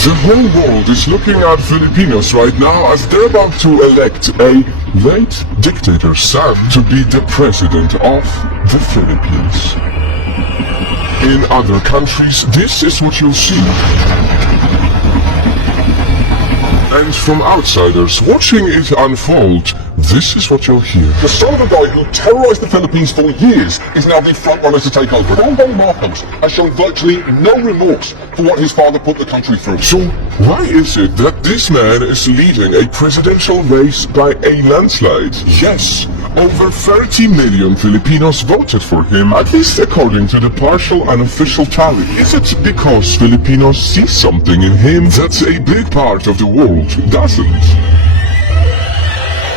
The whole world is looking at Filipinos right now as they're about to elect a late dictator's son to be the president of the Philippines. In other countries, this is what you'll see. And from outsiders watching it unfold, this is what you'll hear. The son of a guy who terrorized the Philippines for years is now the front runner to take over. Bongbong Marcos has shown virtually no remorse for what his father put the country through. So, why is it that this man is leading a presidential race by a landslide? Yes, over 30 million Filipinos voted for him, at least according to the partial unofficial tally. Is it because Filipinos see something in him that a big part of the world doesn't?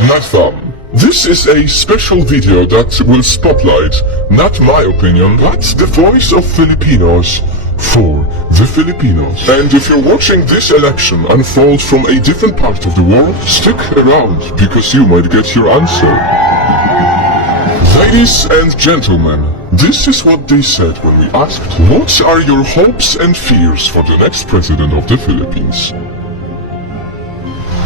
Natham, this is a special video that will spotlight, not my opinion, but the voice of Filipinos for the Filipinos. And if you're watching this election unfold from a different part of the world, stick around because you might get your answer. Ladies and gentlemen, this is what they said when we asked, what are your hopes and fears for the next president of the Philippines?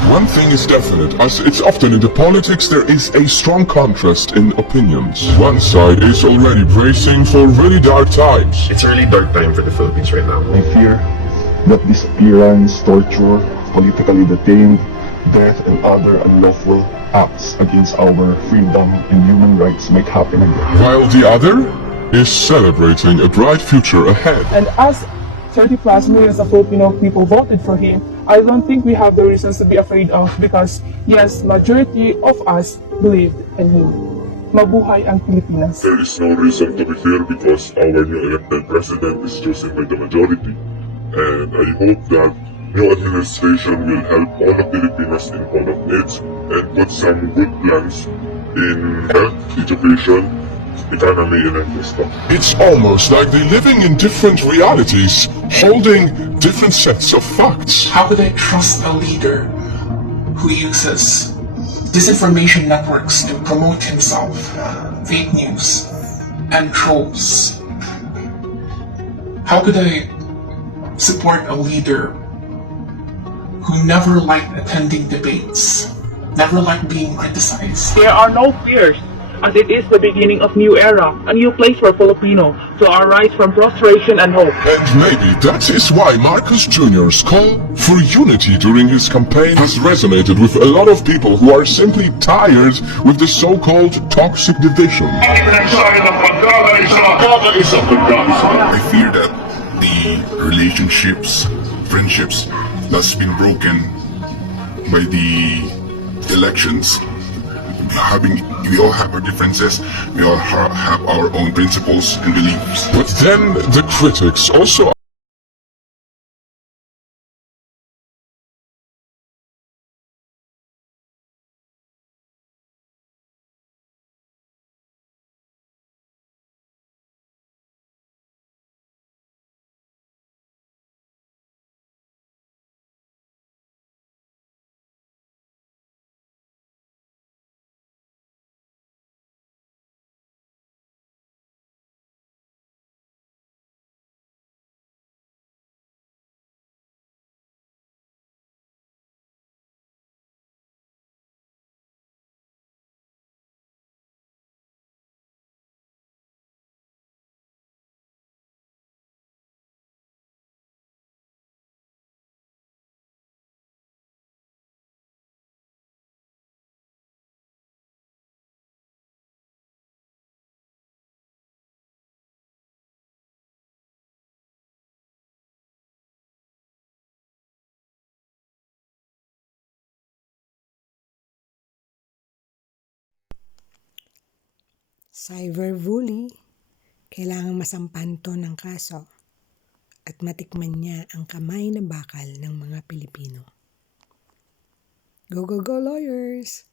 One thing is definite, as it's often in the politics, there is a strong contrast in opinions. One side is already bracing for really dark times. It's a really dark time for the Philippines right now. I fear that disappearance, torture, politically detained, death, and other unlawful acts against our freedom and human rights might happen again. While the other is celebrating a bright future ahead. And as 30 plus millions of Filipino people voted for him, I don't think we have the reasons to be afraid of because, yes, majority of us believed in him. Mabuhay ang Pilipinas. There is no reason to be fear because our new elected president is chosen by the majority. And I hope that new administration will help all the Filipinos in all of needs and put some good plans in health, education, economy, and infrastructure. It's almost like they're living in different realities, holding different sets of facts. How could I trust a leader who uses disinformation networks to promote himself, fake news, and trolls? How could I support a leader who never liked attending debates, never liked being criticized? There are no fears, as it is the beginning of new era, a new place for Filipino to arise from prostration and hope. And maybe that is why Marcos Jr.'s call for unity during his campaign has resonated with a lot of people who are simply tired with the so-called toxic division. I fear that the relationships, friendships that's been broken by the elections, we all have our differences, we all have our own principles and beliefs. But then the critics also cyberbully, kailangang masampan to ng kaso at matikman niya ang kamay na bakal ng mga Pilipino. Go, go, go, lawyers!